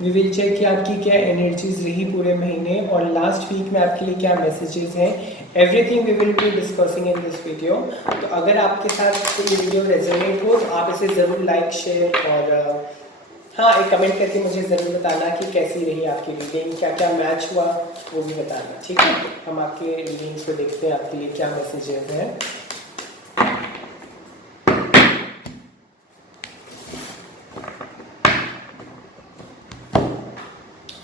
We will check कि आपकी क्या एनर्जीज रही पूरे महीने और लास्ट वीक में आपके लिए क्या मैसेजेस हैं। Everything we will be discussing in this video. तो अगर आपके साथ ये वीडियो रेजोनेट हो तो आप इसे ज़रूर लाइक शेयर और हाँ एक कमेंट करके मुझे ज़रूर बताना कि कैसी रही आपकी रीडिंग, क्या क्या मैच हुआ वो भी बताना, ठीक है। हम आपके रीडिंग्स को देखते हैं, आपके लिए क्या मैसेजेस हैं।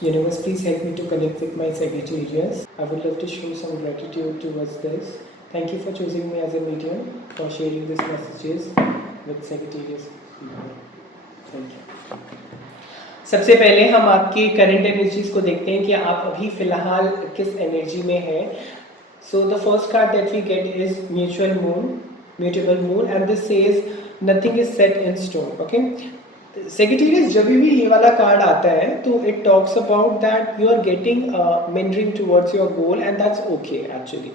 Universe, please help me to connect with my Sagittarius. I would love to show some gratitude towards this. Thank you for choosing me as a medium, for sharing these messages with Sagittarius people. Thank you. सबसे पहले हम आपकी current energies को देखते हैं कि आप अभी फिलहाल किस एनर्जी में हैं। So the first card that we get is mutable moon, and this says nothing is set in stone. Okay. सेक्रेटेरियस जब भी ये वाला कार्ड आता है तो it talks about that you are getting mentoring towards your goal and that's okay actually.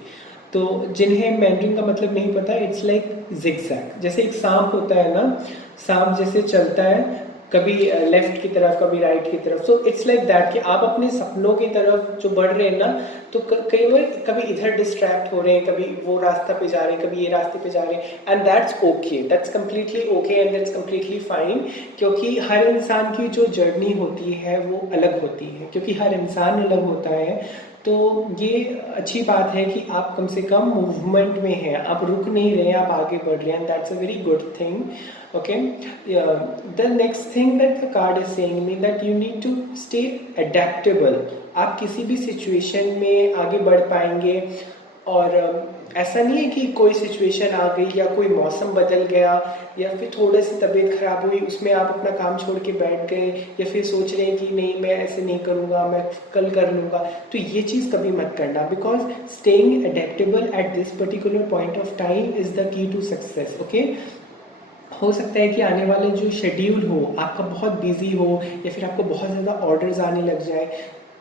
तो जिन्हें mentoring का मतलब नहीं पता, इट्स लाइक जिगजैग, जैसे एक सांप होता है ना, सांप जैसे चलता है कभी लेफ्ट की तरफ कभी राइट की तरफ, सो इट्स लाइक दैट कि आप अपने सपनों की तरफ जो बढ़ रहे हैं ना, तो कई बार कभी इधर डिस्ट्रैक्ट हो रहे हैं, कभी वो रास्ता पे जा रहे हैं, कभी ये रास्ते पे जा रहे हैं, and that's okay, that's completely okay and that's completely fine. क्योंकि हर इंसान की जो जर्नी होती है वो अलग होती है, क्योंकि हर इंसान अलग होता है। तो ये अच्छी बात है कि आप कम से कम मूवमेंट में हैं, आप रुक नहीं रहे हैं, आप आगे बढ़ रहे हैं, that's a very good thing. okay the next thing that the card is saying me that you need to stay adaptable। आप किसी भी सिचुएशन में आगे बढ़ पाएंगे, और ऐसा नहीं है कि कोई सिचुएशन आ गई या कोई मौसम बदल गया या फिर थोड़ी सी तबीयत खराब हुई उसमें आप अपना काम छोड़ के बैठ गए या फिर सोच रहे हैं कि नहीं मैं ऐसे नहीं करूँगा, मैं कल कर लूँगा। तो ये चीज़ कभी मत करना, because staying adaptable at this particular point of time is the key to success. Okay, हो सकता है कि आने वाले जो शेड्यूल हो आपका बहुत बिजी हो या फिर आपको बहुत ज़्यादा ऑर्डर्स आने लग जाए,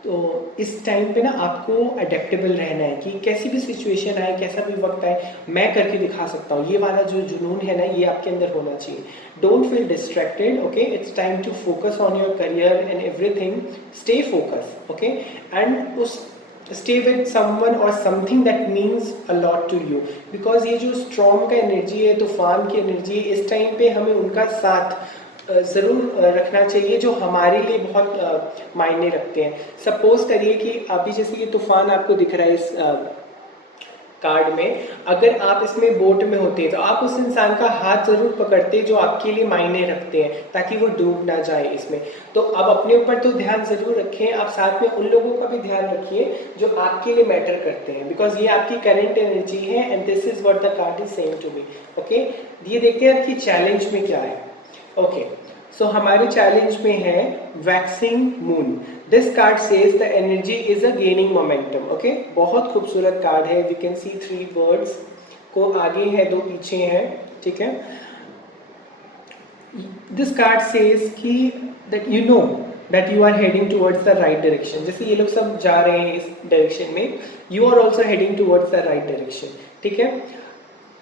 तो इस टाइम पे ना आपको अडेप्टेबल रहना है कि कैसी भी सिचुएशन आए, कैसा भी वक्त आए, मैं करके दिखा सकता हूँ। ये वाला जो जुनून है ना, ये आपके अंदर होना चाहिए। Don't feel distracted. Okay, it's time to focus on your career and everything. Stay focus. Okay, and उस stay with someone or something that means a lot to you, because ये जो स्ट्रॉम का एनर्जी है, तूफान की energy है, इस time पे हमें उनका साथ ज़रूर रखना चाहिए जो हमारे लिए बहुत मायने रखते हैं। सपोज करिए कि अभी जैसे ये तूफान आपको दिख रहा है इस कार्ड में, अगर आप इसमें बोट में होते तो आप उस इंसान का हाथ ज़रूर पकड़ते जो आपके लिए मायने रखते हैं, ताकि वो डूब ना जाए इसमें। तो अब अपने ऊपर तो ध्यान ज़रूर रखें, आप साथ में उन लोगों का भी ध्यान रखिए जो आपके लिए मैटर करते हैं, बिकॉज ये आपकी करेंट एनर्जी है and this is what the card is saying to me. Okay, ये देखते हैं आपकी चैलेंज में क्या है। ओके, सो हमारे चैलेंज में है waxing moon. This card says the energy is a gaining momentum. Okay, बहुत खूबसूरत कार्ड है। वी कैन सी 3 बर्ड्स को आगे है, 2 पीछे हैं, ठीक है। दिस कार्ड सेज कि that you know that you are heading towards the right direction. जैसे ये लोग सब जा रहे हैं इस डायरेक्शन में, you are also heading towards the right direction, ठीक है।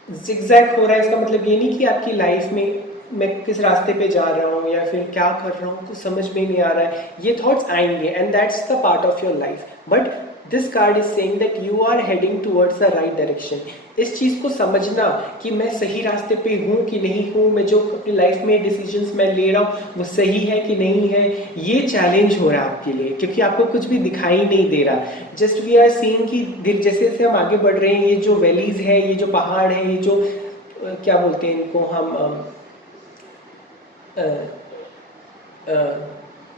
जिगजैग हो रहा है, इसका मतलब ये नहीं कि आपकी लाइफ में मैं किस रास्ते पे जा रहा हूँ या फिर क्या कर रहा हूँ कुछ समझ में नहीं आ रहा है, ये थॉट्स आएंगे and that's the part of your life. But this card is saying that you are heading towards the right direction. इस चीज़ को समझना कि मैं सही रास्ते पे हूँ कि नहीं हूँ, मैं जो अपनी लाइफ में डिसीजंस मैं ले रहा हूँ वो सही है कि नहीं है, ये चैलेंज हो रहा है आपके लिए, क्योंकि आपको कुछ भी दिखाई नहीं दे रहा। जस्ट वी आर सीइंग कि जैसे जैसे हम आगे बढ़ रहे हैं, ये जो वैलीज है, ये जो पहाड़ है, ये जो क्या बोलते हैं इनको हम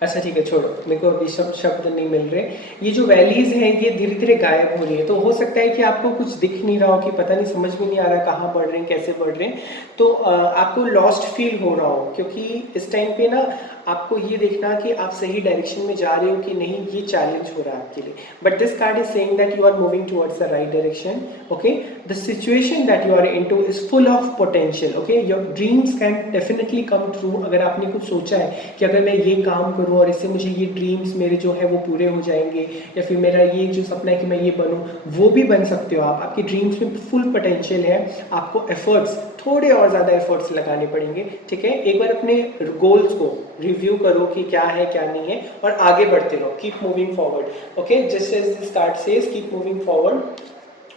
अच्छा ठीक है छोड़ो, मेरे को अभी शब्द नहीं मिल रहे। ये जो वैलीज हैं ये धीरे धीरे गायब हो रही है, तो हो सकता है कि आपको कुछ दिख नहीं रहा हो, कि पता नहीं समझ में नहीं आ रहा कहाँ बढ़ रहे हैं, कैसे बढ़ रहे हैं, तो आपको लॉस्ट फील हो रहा हो, क्योंकि इस टाइम पे ना आपको ये देखना कि आप सही डायरेक्शन में जा रहे हो कि नहीं, ये चैलेंज हो रहा है आपके लिए। But this card is saying that you are moving towards the right direction. Okay, the situation that you are into is full of potential. Okay, your dreams can definitely come true. अगर आपने कुछ सोचा है कि अगर मैं ये काम करूँ करूँ और इससे मुझे ये ड्रीम्स मेरे जो है वो पूरे हो जाएंगे, या फिर मेरा ये जो सपना है कि मैं ये बनूँ, वो भी बन सकते हो आप। आपकी ड्रीम्स में फुल पोटेंशियल है, आपको एफर्ट्स, थोड़े और ज़्यादा एफर्ट्स लगाने पड़ेंगे, ठीक है। एक बार अपने गोल्स को रिव्यू करो कि क्या है क्या नहीं है, और आगे बढ़ते रहो, keep moving forward. Okay, just as this card says, keep moving forward.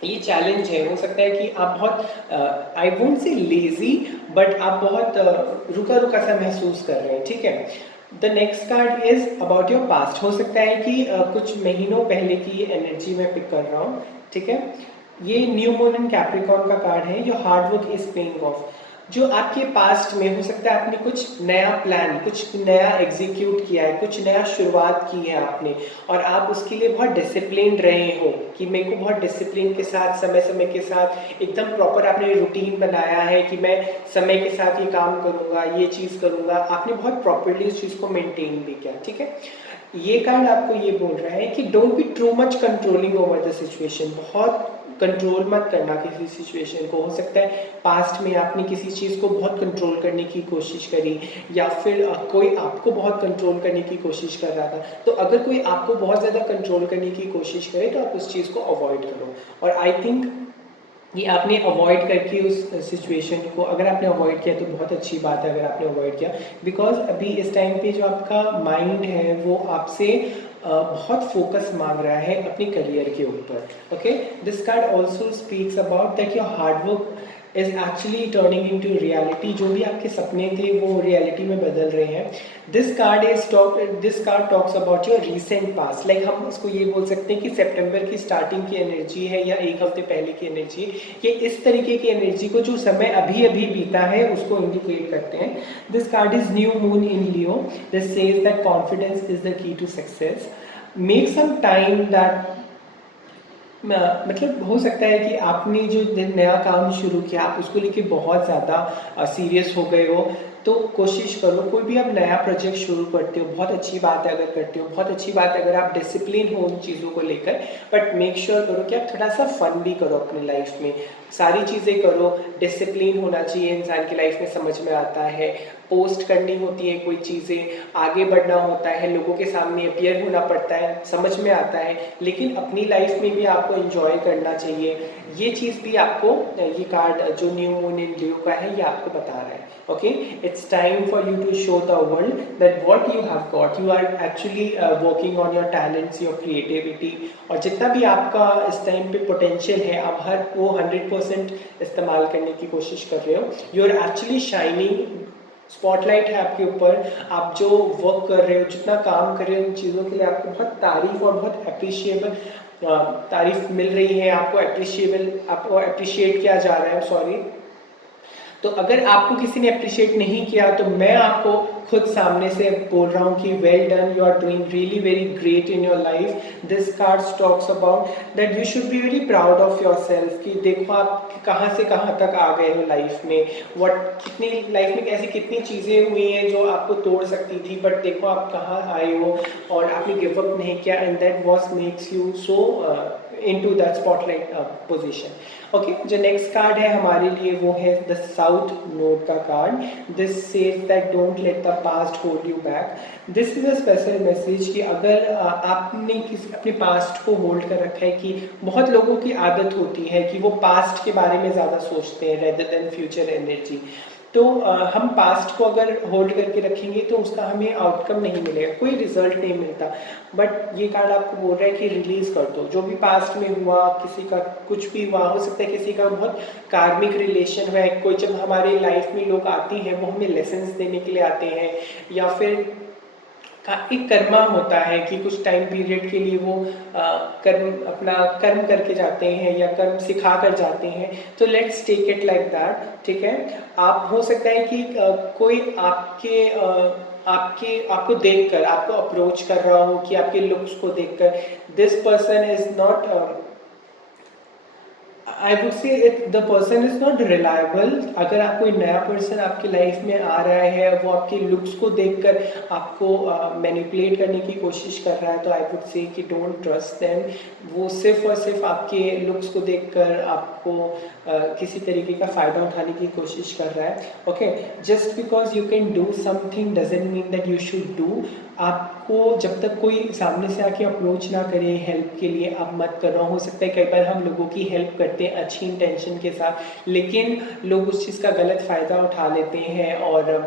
ये चैलेंज है, हो सकता है कि आप बहुत I won't say lazy, but आप बहुत रुका रुका सा महसूस कर रहे हैं, ठीक है। The next card is about your past. हो सकता है कि कुछ महीनों पहले की ये एनर्जी मैं पिक कर रहा हूँ, ठीक है। ये न्यू मून इन कैप्रिकॉर्न का कार्ड है। Your hard work is paying off. जो आपके पास्ट में हो सकता है आपने कुछ नया प्लान, कुछ नया एग्जीक्यूट किया है, कुछ नया शुरुआत की है आपने, और आप उसके लिए बहुत डिसिप्लिन रहे हो कि मेरे को बहुत डिसिप्लिन के साथ, समय समय के साथ एकदम प्रॉपर आपने रूटीन बनाया है कि मैं समय के साथ ये काम करूँगा, ये चीज़ करूँगा। आपने बहुत प्रॉपरली उस चीज़ को मेंटेन भी किया, ठीक है। ये कार्ड आपको ये बोल रहा है कि don't be too much controlling over the situation. बहुत कंट्रोल मत करना किसी सिचुएशन को। हो सकता है पास्ट में आपने किसी चीज़ को बहुत कंट्रोल करने की कोशिश करी, या फिर कोई आपको बहुत कंट्रोल करने की कोशिश कर रहा था। तो अगर कोई आपको बहुत ज़्यादा कंट्रोल करने की कोशिश करे तो आप उस चीज़ को अवॉइड करो। और आई थिंक ये आपने अवॉइड करके उस सिचुएशन को, अगर आपने अवॉइड किया तो बहुत अच्छी बात है अगर आपने अवॉइड किया, बिकॉज अभी इस टाइम पे जो आपका माइंड है वो आपसे बहुत फोकस मांग रहा है अपनी करियर के ऊपर। Okay, this card also speaks about that your hard work is actually turning in to reality. जो भी आपके सपने थे वो रियलिटी में बदल रहे हैं। This card talks about your recent past. Like हम इसको ये बोल सकते हैं कि सितंबर की स्टार्टिंग की एनर्जी है या एक हफ्ते पहले की एनर्जी। ये इस तरीके की एनर्जी को, जो समय अभी अभी बीता है, उसको इंडिकेट करते हैं। This card is new moon in Leo. This says that confidence is the key to success. Make some time that, मतलब हो सकता है कि आपने जो नया काम शुरू किया आप उसको लेके बहुत ज़्यादा सीरियस हो गए हो। तो कोशिश करो, कोई भी आप नया प्रोजेक्ट शुरू करते हो, बहुत अच्छी बात है अगर करते हो, बहुत अच्छी बात है अगर आप डिसिप्लिन हो उन चीज़ों को लेकर, बट मेक श्योर करो कि आप थोड़ा सा फन भी करो अपनी लाइफ में। सारी चीज़ें करो, डिसिप्लिन होना चाहिए इंसान की लाइफ में, समझ में आता है। पोस्ट करनी होती है कोई चीज़ें, आगे बढ़ना होता है, लोगों के सामने अपीयर होना पड़ता है, समझ में आता है, लेकिन अपनी लाइफ में भी आपको एंजॉय करना चाहिए। ये चीज़ भी आपको ये कार्ड जो न्यू मून इन लियो का है ये आपको बता रहा है। Okay, it's time for you to show the world that what you have got. You are actually working on your talents, your creativity, और जितना भी आपका इस टाइम पे पोटेंशियल है आप हर वो 100% इस्तेमाल करने की कोशिश कर रहे हो। You are actually shining, spotlight है आपके ऊपर। आप जो वर्क कर रहे हो, जितना काम कर रहे हो, उन चीज़ों के लिए आपको बहुत तारीफ और बहुत अप्रिशिएबल तारीफ मिल रही है। आपको अप्रिशिएट किया जा रहा है, सॉरी। तो अगर आपको किसी ने अप्रिशिएट नहीं किया तो मैं आपको खुद सामने से बोल रहा हूँ कि well done, you are doing really very great in your life. This card talks about that you should be very proud of your self, कि देखो आप कहाँ से कहाँ तक आ गए हो लाइफ में। कितनी लाइफ में ऐसी कितनी चीज़ें हुई हैं जो आपको तोड़ सकती थी, बट देखो आप कहाँ आए हो और आपने गिव अप नहीं किया, and that was makes you so into that spotlight position. Okay, जो नेक्स्ट कार्ड है हमारे लिए वो है द साउथ नोड का card. This says that don't let the past hold you back. This is a special message कि अगर आपने अपने पास्ट को होल्ड कर रखा है, कि बहुत लोगों की आदत होती है कि वो पास्ट के बारे में ज़्यादा सोचते हैं रेदर देन फ्यूचर एनर्जी। तो हम पास्ट को अगर होल्ड करके रखेंगे तो उसका हमें आउटकम नहीं मिलेगा, कोई रिजल्ट नहीं मिलता। बट ये कार्ड आपको बोल रहा है कि रिलीज कर दो जो भी पास्ट में हुआ, किसी का कुछ भी हुआ, हो सकता है किसी का बहुत कार्मिक रिलेशन है, कोई जब हमारे लाइफ में लोग आते हैं वो हमें लेसन्स देने के लिए आते हैं, या फिर एक कर्मा होता है कि कुछ टाइम पीरियड के लिए वो अपना कर्म करके जाते हैं या कर्म सिखा कर जाते हैं। तो let's take it like that, ठीक है। आप हो सकता है कि कोई आपको देखकर आपको अप्रोच कर रहा हो, कि आपके लुक्स को देखकर this person is not, I would say the person is not reliable. अगर आप कोई नया पर्सन आपकी लाइफ में आ रहा है, वो आपके लुक्स को देखकर आपको मैनिपुलेट करने की कोशिश कर रहा है, तो आई वुड से कि डोंट ट्रस्ट देम। वो सिर्फ और सिर्फ आपके लुक्स को देखकर आपको किसी तरीके का फ़ायदा उठाने की कोशिश कर रहा है। Okay, just because you can do something doesn't mean that you should do. आपको जब तक कोई सामने से आके अप्रोच ना करे हेल्प के लिए, आप मत करो। हो सकता है कई बार हम लोगों की हेल्प करते हैं अच्छी इंटेंशन के साथ, लेकिन लोग उस चीज़ का गलत फ़ायदा उठा लेते हैं और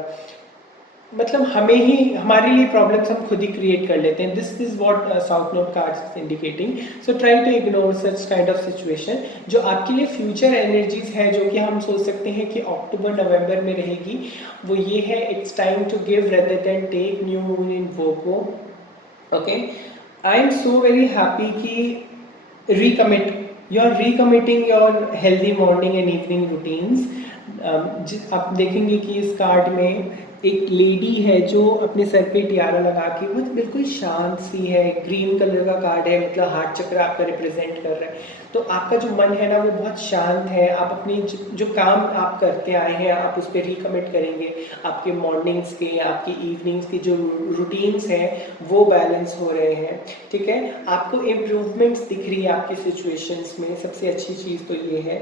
मतलब हमें ही, हमारे लिए प्रॉब्लम्स हम खुद ही क्रिएट कर लेते हैं। This is what south node cards is indicating. So try to ignore such kind of situation. जो आपके लिए फ्यूचर एनर्जीज है, जो कि हम सोच सकते हैं कि अक्टूबर नवंबर में रहेगी, वो ये है, it's time to give rather than take, new moon in Virgo. Okay, I am so very happy कि recommit, you are recommitting your healthy morning and evening routines. आप देखेंगे कि इस कार्ड में एक लेडी है जो अपने सर पे टियारा लगा के, वो बिल्कुल शांत सी है, ग्रीन कलर का कार्ड है, मतलब हार्ट चक्र आपका रिप्रेजेंट कर रहा है। तो आपका जो मन है ना वो बहुत शांत है। आप अपनी जो काम आप करते आए हैं आप उस पर रिकमिट करेंगे। आपके मॉर्निंग्स के, आपकी इवनिंग्स की जो रूटीन्स हैं वो बैलेंस हो रहे हैं, ठीक है। आपको इम्प्रूवमेंट्स दिख रही है आपकी सिचुएशंस में, सबसे अच्छी चीज़ तो ये है।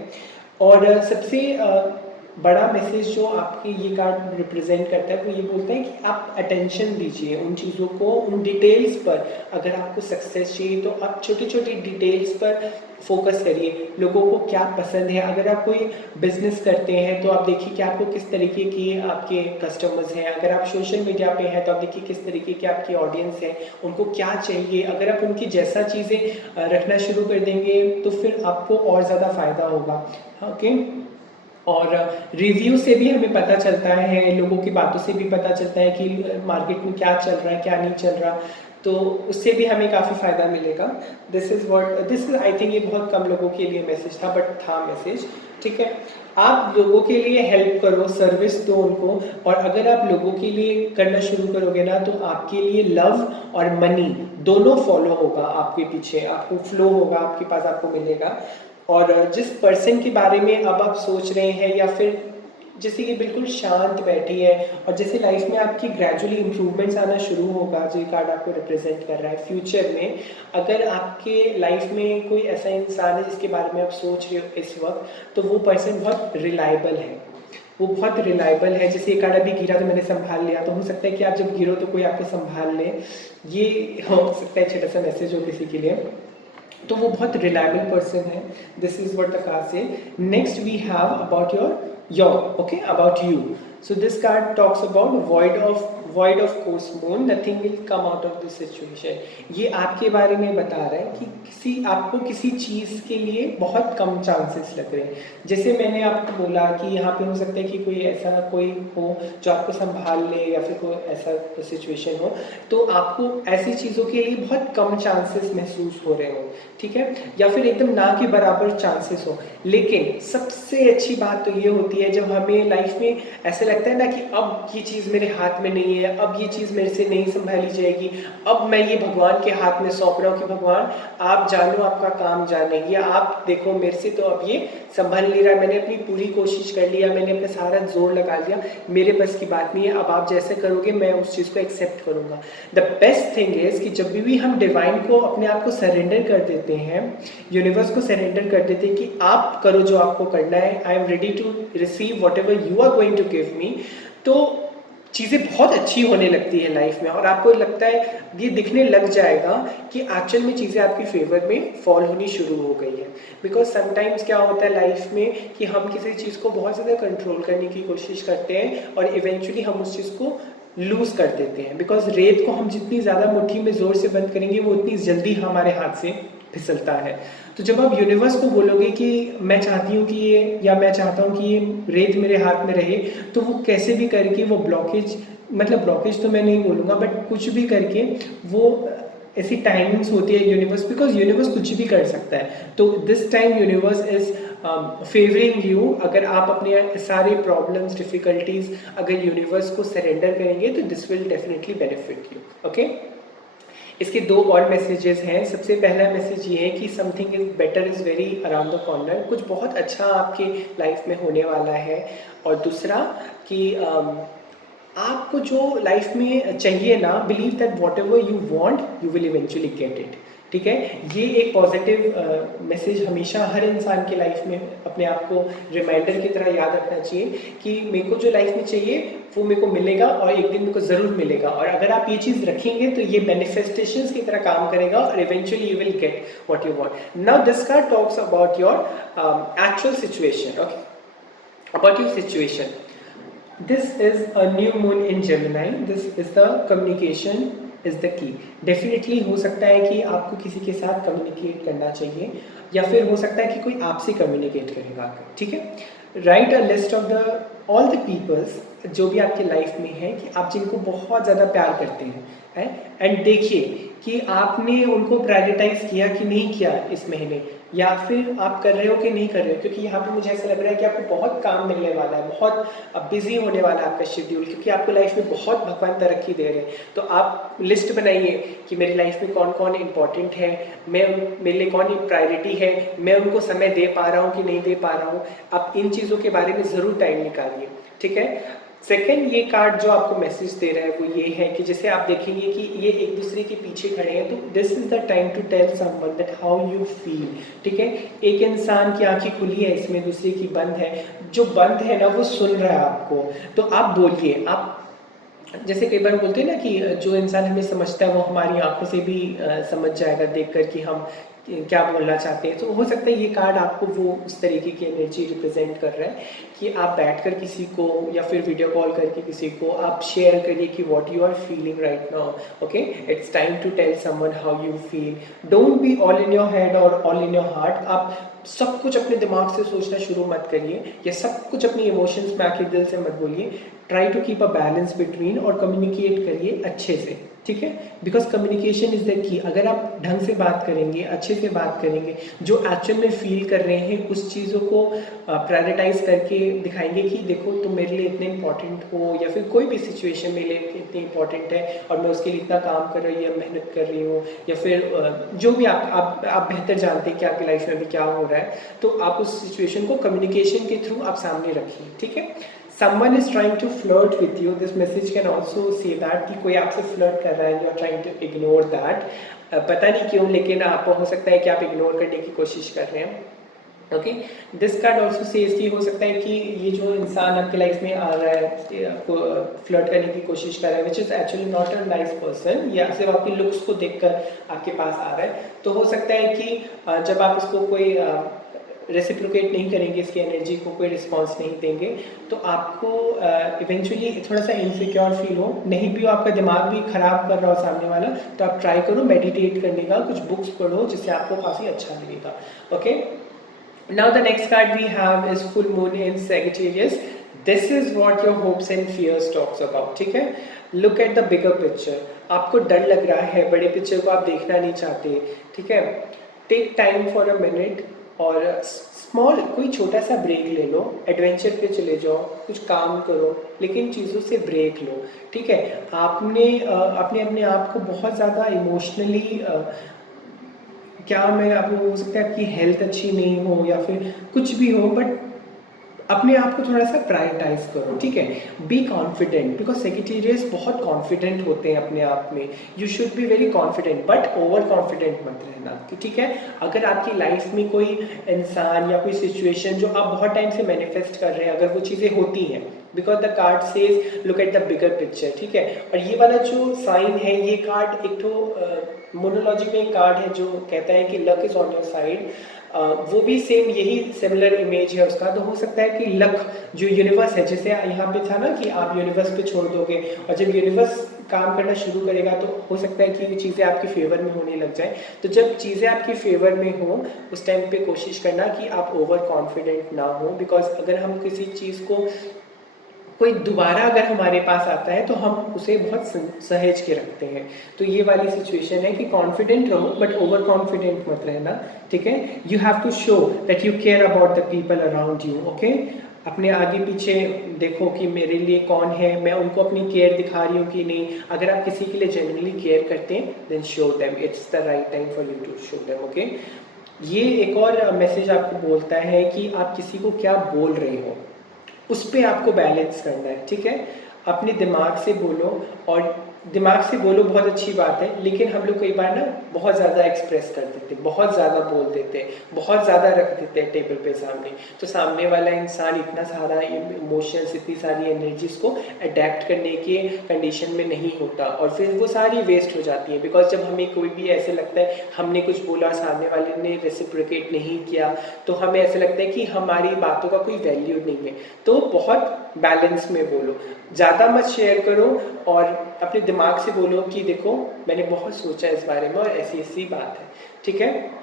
और सबसे बड़ा मैसेज जो आपके ये कार्ड रिप्रेजेंट करता है वो ये बोलता है कि आप अटेंशन दीजिए उन चीज़ों को, उन डिटेल्स पर। अगर आपको सक्सेस चाहिए तो आप छोटी छोटी डिटेल्स पर फोकस करिए। लोगों को क्या पसंद है, अगर आप कोई बिजनेस करते हैं तो आप देखिए कि आपको किस तरीके की आपके कस्टमर्स हैं। अगर आप सोशल मीडिया पे हैं तो आप देखिए किस तरीके की आपकी ऑडियंस है, उनको क्या चाहिए। अगर आप उनकी जैसा चीज़ें रखना शुरू कर देंगे तो फिर आपको और ज़्यादा फ़ायदा होगा। ओके, और रिव्यू से भी हमें पता चलता है, लोगों की बातों से भी पता चलता है कि मार्केट में क्या चल रहा है क्या नहीं चल रहा, तो उससे भी हमें काफ़ी फ़ायदा मिलेगा। दिस इज़ आई थिंक ये बहुत कम लोगों के लिए मैसेज था, बट था मैसेज, ठीक है। आप लोगों के लिए हेल्प करो, सर्विस दो उनको, और अगर आप लोगों के लिए करना शुरू करोगे ना तो आपके लिए लव और मनी दोनों फॉलो होगा आपके पीछे, आपको फ्लो होगा आपके पास, आपको मिलेगा। और जिस पर्सन के बारे में अब आप सोच रहे हैं, या फिर जैसे ये बिल्कुल शांत बैठी है और जैसे लाइफ में आपकी ग्रेजुअली इंप्रूवमेंट्स आना शुरू होगा, जो ये कार्ड आपको रिप्रेजेंट कर रहा है फ्यूचर में। अगर आपके लाइफ में कोई ऐसा इंसान है जिसके बारे में आप सोच रहे हो इस वक्त, तो वो पर्सन बहुत रिलायबल है, वो बहुत रिलायबल है। जैसे ये कार्ड अभी गिरा तो मैंने संभाल लिया, तो हो सकता है कि आप जब गिरो तो कोई आपको संभाल ले, ये हो सकता है छोटा सा मैसेज हो किसी के लिए। तो वो बहुत रिलायबल पर्सन है। This is what the card say. Next we have about your okay, about you. So this card talks about void of course moon, nothing will come out of this situation। ये आपके बारे में बता रहा है कि आपको किसी चीज़ के लिए बहुत कम चांसेस लग रहे हैं। जैसे मैंने आपको बोला कि यहाँ पे हो सकता है कि कोई हो जो आपको संभाल ले, या फिर कोई ऐसा सिचुएशन हो, तो आपको ऐसी चीज़ों के लिए बहुत कम चांसेस महसूस हो रहे हो, ठीक है, या फिर एकदम ना के बराबर चांसेस हो। लेकिन सबसे अच्छी बात तो ये होती है जब हमें लाइफ में ऐसा लगता है ना कि अब ये चीज़ मेरे हाथ में नहीं है, अब ये चीज़ मेरे से नहीं संभाली जाएगी, अब मैं ये भगवान के हाथ में सौंप रहा हूँ कि भगवान आप जानो, आपका काम जाने, या आप देखो मेरे से तो अब ये संभल नहीं रहा, मैंने अपनी पूरी कोशिश कर लिया, मैंने अपना सारा जोर लगा लिया, मेरे बस की बात नहीं है, अब आप जैसे करोगे मैं उस चीज़ को एक्सेप्ट करूँगा। द बेस्ट थिंग इज़ कि जब भी हम डिवाइन को अपने आप को सरेंडर कर देते हैं, यूनिवर्स को सरेंडर कर देते हैं कि आप करो जो आपको करना है, I am ready to receive whatever you are going to give me, तो चीज़ें बहुत अच्छी होने लगती है लाइफ में। और आपको लगता है, ये दिखने लग जाएगा कि एक्चुअल में चीज़ें आपकी फेवर में फॉल होनी शुरू हो गई है। बिकॉज समटाइम्स क्या होता है लाइफ में कि हम किसी चीज़ को बहुत ज़्यादा कंट्रोल करने की कोशिश करते हैं और इवेंचुअली हम उस चीज़ को लूज कर देते हैं। बिकॉज रेत को हम जितनी ज़्यादा मुट्ठी में ज़ोर से बंद करेंगे वो उतनी जल्दी हमारे हाथ से फिसलता है। तो जब आप यूनिवर्स को बोलोगे कि मैं चाहती हूँ कि ये, या मैं चाहता हूँ कि ये रेत मेरे हाथ में रहे, तो वो कैसे भी करके वो ब्लॉकेज, मतलब ब्लॉकेज तो मैं नहीं बोलूँगा, बट कुछ भी करके वो ऐसी टाइमिंग्स होती है यूनिवर्स, बिकॉज यूनिवर्स कुछ भी कर सकता है। तो this time universe is favouring you. अगर आप अपने सारे प्रॉब्लम्स, डिफिकल्टीज अगर यूनिवर्स को सरेंडर करेंगे तो this will definitely benefit you. Okay, इसके दो और मैसेजेस हैं। सबसे पहला मैसेज ये है कि something is better is very around the corner, कुछ बहुत अच्छा आपके लाइफ में होने वाला है। और दूसरा कि आपको जो लाइफ में चाहिए ना, believe that what ever you want you will eventually get it, ठीक है। ये एक पॉजिटिव मैसेज हमेशा हर इंसान की लाइफ में अपने आप को रिमाइंडर की तरह याद रखना चाहिए कि मेरे को जो लाइफ में चाहिए वो मेरे को मिलेगा और एक दिन मेरे को ज़रूर मिलेगा। और अगर आप ये चीज़ रखेंगे तो ये मैनिफेस्टेशंस की तरह काम करेगा और eventually you will get what you want. Now this card talks about your actual situation, okay, about your situation. This is a new moon in Gemini. This is the communication is the key. Definitely हो सकता है कि आपको किसी के साथ communicate करना चाहिए या फिर हो सकता है कि कोई आपसे कम्युनिकेट करेगा, ठीक है। Right a list of the all the peoples जो भी आपकी लाइफ में है कि आप जिनको बहुत ज़्यादा प्यार करते हैं, एंड देखिए कि आपने उनको प्रायोरिटाइज किया कि नहीं किया इस महीने, या फिर आप कर रहे हो कि नहीं कर रहे हो। क्योंकि यहाँ पे मुझे ऐसा लग रहा है कि आपको बहुत काम मिलने वाला है, बहुत बिजी होने वाला है आपका शेड्यूल, क्योंकि आपको लाइफ में बहुत भगवान तरक्की दे रहे हैं। तो आप लिस्ट बनाइए कि मेरी लाइफ में कौन कौन इंपॉर्टेंट है, मेरे लिए कौन प्रायोरिटी है, मैं उनको समय दे पा रहा हूँ कि नहीं दे पा रहा हूँ। आप इन चीज़ों के बारे में ज़रूर टाइम निकालिए, ठीक है। सेकेंड, ये कार्ड जो आपको मैसेज दे रहा है वो ये है कि जैसे आप देखेंगे कि ये एक दूसरे के पीछे खड़े हैं, तो this is the time to tell someone that how you feel, ठीक है। एक इंसान की आंखें खुली है इसमें, दूसरे की बंद है। जो बंद है ना वो सुन रहा है आपको, तो आप बोलिए। आप जैसे कई बार बोलते हैं ना कि जो इंसान हमें समझता है वो हमारी आंखों से भी समझ जाएगा देखकर कि हम क्या बोलना चाहते हैं। तो हो सकता है ये कार्ड आपको वो उस तरीके की एनर्जी रिप्रेजेंट कर रहा है कि आप बैठकर किसी को या फिर वीडियो कॉल करके किसी को आप शेयर करिए कि what you are feeling right now, okay. It's time to tell someone how you feel. Don't be all in your head और ऑल इन योर हार्ट। आप सब कुछ अपने दिमाग से सोचना शुरू मत करिए, या सब कुछ अपनी इमोशंस में आके दिल से मत बोलिए। Try to keep a balance between, और कम्युनिकेट करिए अच्छे से, ठीक है। बिकॉज कम्युनिकेशन इज द की। अगर आप ढंग से बात करेंगे, अच्छे से बात करेंगे, जो एक्चुअल में फील कर रहे हैं उस चीज़ों को प्रायोरिटाइज करके दिखाएंगे कि देखो तुम मेरे लिए इतने इंपॉर्टेंट हो, या फिर कोई भी सिचुएशन मेरे लिए इतनी इंपॉर्टेंट है और मैं उसके लिए इतना काम कर रही हूँ, मेहनत कर रही हूँ, या फिर जो भी आप बेहतर जानते हैं कि आपकी लाइफ में अभी क्या हो रहा है, तो आप उस सिचुएशन को कम्युनिकेशन के थ्रू आप सामने रखिए, ठीक है। Someone is trying to flirt with you. This message can also say that कि कोई आपसे flirt कर रहा है, you are trying to ignore that. पता नहीं क्यों, लेकिन आप हो सकता है कि आप इग्नोर करने की कोशिश कर रहे हैं, okay. This card also says कि हो सकता है कि ये जो इंसान आपके लाइफ में आ रहा है, आपको फ्लर्ट करने की कोशिश कर रहा है, which is actually not a nice person, या सिर्फ आपकी लुक्स को देखकर आपके पास आ रहा है। तो हो सकता है कि जब आप इसको कोई रेसिप्रोकेट नहीं करेंगे, इसकी एनर्जी को कोई रिस्पॉन्स नहीं देंगे, तो आपको इवेंचुअली थोड़ा सा इनसिक्योर फील हो, नहीं भी हो, आपका दिमाग भी खराब कर रहा हो सामने वाला, तो आप ट्राई करो मेडिटेट करने का, कुछ बुक्स पढ़ो जिससे आपको काफ़ी अच्छा लगेगा, okay. Now the next card we have is full moon in Sagittarius. This is what your hopes and fears talks about, ठीक है। Look at the bigger picture. आपको डर लग रहा है, बड़े पिक्चर को आप देखना नहीं चाहते, ठीक है। Take time for a minute और स्मॉल कोई छोटा सा ब्रेक ले लो, एडवेंचर पे चले जाओ, कुछ काम करो, लेकिन चीज़ों से ब्रेक लो, ठीक है। आपने अपने आप को बहुत ज़्यादा इमोशनली क्या मैं आपको हो सकता है आपकी हेल्थ अच्छी नहीं हो या फिर कुछ भी हो, बट अपने आप को थोड़ा सा प्रायोरिटाइज करो, ठीक है। बी कॉन्फिडेंट, बिकॉज सेक्रेटेरियस बहुत कॉन्फिडेंट होते हैं अपने आप में। You should be very confident, but over confident मत रहना, ठीक है। अगर आपकी लाइफ में कोई इंसान या कोई सिचुएशन जो आप बहुत टाइम से मैनिफेस्ट कर रहे हैं, अगर वो चीज़ें होती हैं, because the card says look at the bigger picture, ठीक है। और ये वाला जो साइन है, ये कार्ड एक तो मोनोलॉजी में एक कार्ड है जो कहता है कि luck is on your side. वो भी सेम यही सिमिलर इमेज है उसका। तो हो सकता है कि लक जो यूनिवर्स है, जैसे यहाँ पे था ना कि आप यूनिवर्स पे छोड़ दोगे, और जब यूनिवर्स काम करना शुरू करेगा तो हो सकता है कि ये चीज़ें आपके फेवर में होने लग जाए। तो जब चीज़ें आपके फेवर में हो उस टाइम पे कोशिश करना कि आप ओवर कॉन्फिडेंट ना हो, बिकॉज अगर हम किसी चीज़ को कोई दोबारा अगर हमारे पास आता है तो हम उसे बहुत सहेज के रखते हैं। तो ये वाली सिचुएशन है कि कॉन्फिडेंट रहो बट ओवर कॉन्फिडेंट मत रहना, ठीक है। You have to show that you care about the people around you, okay. अपने आगे पीछे देखो कि मेरे लिए कौन है, मैं उनको अपनी केयर दिखा रही हूँ कि नहीं। अगर आप किसी के लिए जेन्युइनली केयर करते हैं then show them, it's the right time for you to show them, okay. ये एक और मैसेज आपको बोलता है कि आप किसी को क्या बोल रहे हो उस पर आपको बैलेंस करना है, ठीक है। अपने दिमाग से बोलो और दिमाग से बोलो बहुत अच्छी बात है, लेकिन हम लोग कई बार ना बहुत ज़्यादा एक्सप्रेस कर देते, बहुत ज़्यादा बोल देते, बहुत ज़्यादा रख देते हैं टेबल पे सामने, तो सामने वाला इंसान इतना सारा इमोशंस, इतनी सारी एनर्जीज को अडेप्ट करने के कंडीशन में नहीं होता, और फिर वो सारी वेस्ट हो जाती है। बिकॉज जब हमें कोई भी ऐसे लगता है हमने कुछ बोला, सामने वाले ने रेसिप्रोकेट नहीं किया, तो हमें ऐसे लगता है कि हमारी बातों का कोई वैल्यू नहीं है। तो बहुत बैलेंस में बोलो, ज़्यादा मत शेयर करो, और अपने दिमाग से बोलो कि देखो मैंने बहुत सोचा इस बारे में और ऐसी ऐसी बात है, ठीक है।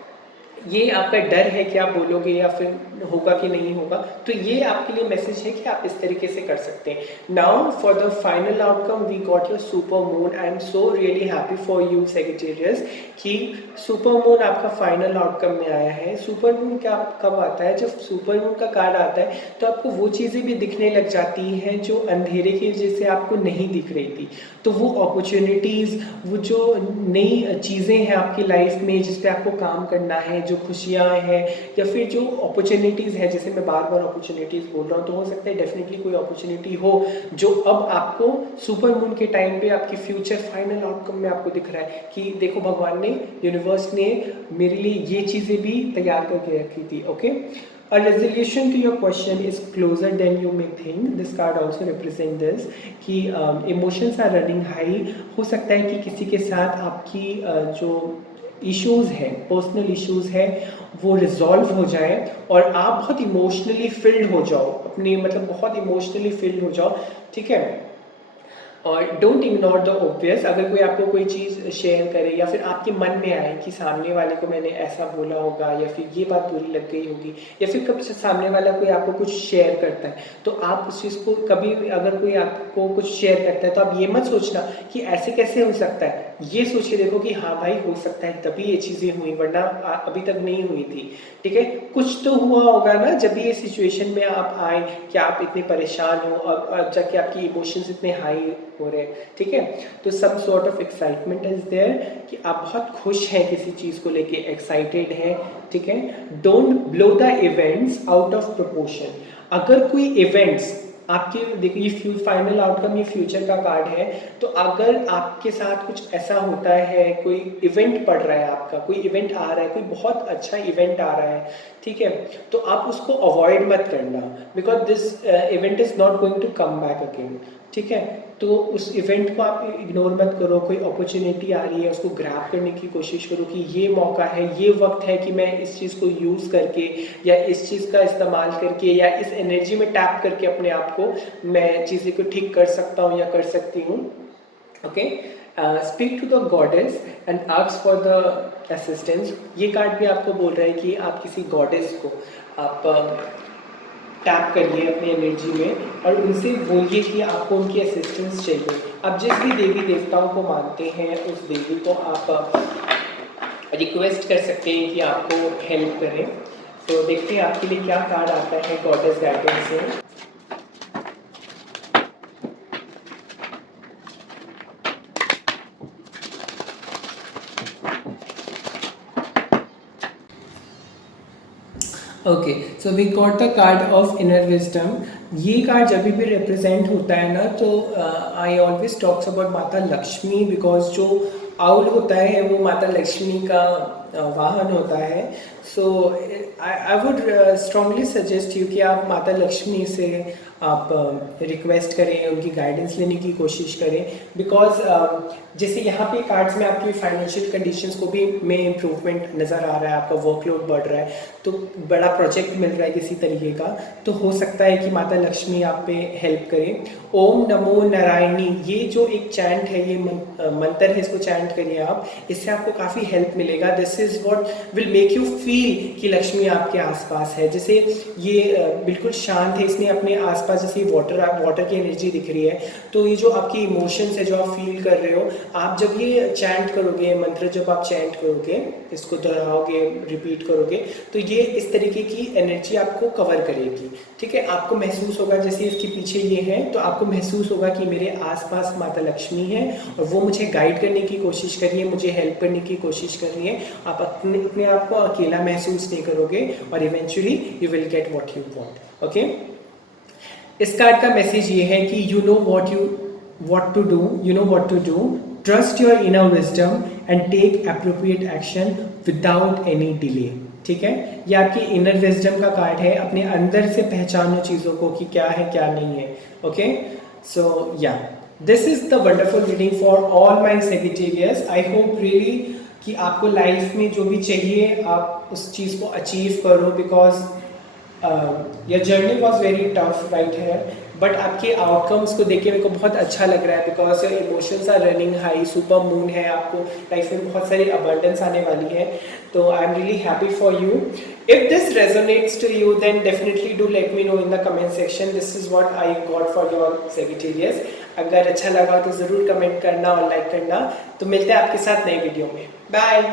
ये आपका डर है कि आप बोलोगे या फिर होगा कि नहीं होगा, तो ये आपके लिए मैसेज है कि आप इस तरीके से कर सकते हैं। Now for the final outcome we got your super moon. I am so really happy for you Sagittarius कि सुपर मून आपका फाइनल आउटकम में आया है। सुपर मून क्या कब आता है? जब सुपर मून का कार्ड आता है तो आपको वो चीज़ें भी दिखने लग जाती हैं जो अंधेरे की वजह से आपको नहीं दिख रही थी। तो वो अपॉर्चुनिटीज़, वो जो नई चीज़ें हैं आपकी लाइफ में जिस पे आपको काम करना है, जो खुशियाँ हैं या फिर जो अपॉर्चुनिटीज़ है, जैसे मैं बार बार अपॉर्चुनिटीज़ बोल रहा हूँ, तो हो सकता है डेफिनेटली कोई अपॉर्चुनिटी हो जो अब आपको सुपर मून के टाइम पे आपकी फ्यूचर फाइनल आउटकम में आपको दिख रहा है कि देखो भगवान ने, यूनिवर्स ने मेरे लिए ये चीज़ें भी तैयार करके रखी थी। Okay, A resolution to your question is closer than you may think. This card also represent this कि emotions are running high। हो सकता है कि किसी के साथ आपकी जो इश्यूज़ है, पर्सनल इश्यूज़ है, वो रिजॉल्व हो जाए और आप बहुत इमोशनली फिल्ड हो जाओ, अपनी मतलब बहुत इमोशनली फिल्ड हो जाओ, ठीक है। और डोंट इग्नोर द ऑब्वियस। अगर कोई आपको कोई चीज़ शेयर करे या फिर आपके मन में आए कि सामने वाले को मैंने ऐसा बोला होगा या फिर ये बात बुरी लग गई होगी, या फिर कब सामने वाला कोई आपको कुछ शेयर करता है, तो आप उस चीज़ को कभी, अगर कोई आपको कुछ शेयर करता है तो आप ये मत सोचना कि ऐसे कैसे हो सकता है, ये सोच के देखो कि हाँ भाई हो सकता है तभी ये चीज़ें हुई, वरना अभी तक नहीं हुई थी, ठीक है। कुछ तो हुआ होगा ना जब ये सिचुएशन में आप आए कि आप इतने परेशान हो और जाके आपकी इमोशंस इतने हाई हो रहे हैं, ठीक है। तो some sort of excitement is there कि आप बहुत खुश हैं किसी चीज़ को लेके, एक्साइटेड हैं, ठीक है। Don't blow the events out of proportion. अगर कोई इवेंट्स आपके, देखिए ये फाइनल आउटकम, ये फ्यूचर का कार्ड है, तो अगर आपके साथ कुछ ऐसा होता है, कोई इवेंट पड़ रहा है आपका, कोई इवेंट आ रहा है, कोई बहुत अच्छा इवेंट आ रहा है, ठीक है, तो आप उसको अवॉइड मत करना, because this event is not going to come back again, ठीक है। तो उस इवेंट को आप इग्नोर मत करो। कोई अपॉर्चुनिटी आ रही है उसको ग्रैब करने की कोशिश करो कि ये मौका है, ये वक्त है कि मैं इस चीज़ को यूज़ करके या इस चीज़ का इस्तेमाल करके या इस एनर्जी में टैप करके अपने आप को मैं चीज़ें को ठीक कर सकता हूँ या कर सकती हूँ। Okay, speak to the goddess and ask for the assistance. ये कार्ड भी आपको बोल रहा है कि आप किसी गॉडेस को आप टैप करिए अपनी एनर्जी में और उनसे बोलिए कि आपको उनकी असिस्टेंस चाहिए। आप जिस भी देवी देवताओं को मानते हैं उस देवी को आप रिक्वेस्ट कर सकते हैं कि आपको हेल्प करें। तो देखते हैं आपके लिए क्या कार्ड आता है गॉडेस गाइडेंस से। Okay, so we got the card of inner wisdom. ये कार्ड जब भी रिप्रेजेंट होता है ना, तो आई ऑलवेज टॉक्स अबाउट माता लक्ष्मी, बिकॉज जो आउल होता है वो माता लक्ष्मी का वाहन होता है। So I would strongly suggest you कि आप माता लक्ष्मी से आप रिक्वेस्ट करें, उनकी गाइडेंस लेने की कोशिश करें, बिकॉज जैसे यहाँ पे कार्ड्स में आपकी फाइनेंशियल कंडीशंस को भी में इम्प्रूवमेंट नज़र आ रहा है, आपका वर्कलोड बढ़ रहा है, तो बड़ा प्रोजेक्ट मिल रहा है किसी तरीके का, तो हो सकता है कि माता लक्ष्मी आप पे हेल्प करें। ओम नमो नारायणी, ये जो एक चैंट है, ये मंत्र है, इसको चैंट करिए आप, इससे आपको काफ़ी हेल्प मिलेगा। This is what will make you feel कि लक्ष्मी आपके आसपास है। जैसे ये बिल्कुल शांत है, इसमें अपने आसपास जैसे वाटर की एनर्जी दिख रही है, तो ये जो आपकी इमोशंस है जो आप फील कर रहे हो, आप जब ये चैंट करोगे, मंत्र जब आप चैंट करोगे, इसको दोहराओगे, रिपीट करोगे, तो ये इस तरीके की एनर्जी आपको कवर करेगी, ठीक है। आपको महसूस होगा, जैसे इसके पीछे ये है, तो आपको महसूस होगा कि मेरे आसपास माता लक्ष्मी है और वो मुझे गाइड करने की कोशिश कर रही है, मुझे हेल्प करने की कोशिश कर रही है। आप अपने आप को अकेला महसूस नहीं करोगे और eventually you will get what you want. Okay, इस कार्ड का मैसेज ये है कि you know what you what to do, you know what to do. Trust your inner wisdom and take appropriate action without any delay. ठीक है, ये आपकी inner wisdom का कार्ड है, अपने अंदर से पहचानो चीज़ों को कि क्या है क्या नहीं है. ओके, सो या this is the wonderful reading for all my Sagittarius. I hope really कि आपको लाइफ में जो भी चाहिए आप उस चीज़ को अचीव करो, because your journey was very tough right है, बट आपके आउटकम्स को देख के मेरे को बहुत अच्छा लग रहा है, because your emotions are running high. Super moon है, आपको लाइफ में बहुत सारी अबंडेंस आने वाली है. तो I am really happy for you. If this resonates to you then definitely do let me know in the comment section. This is what I got for your Sagittarius. अगर अच्छा लगा तो ज़रूर कमेंट करना और लाइक करना. तो मिलते हैं आपके साथ नई वीडियो में. बाय.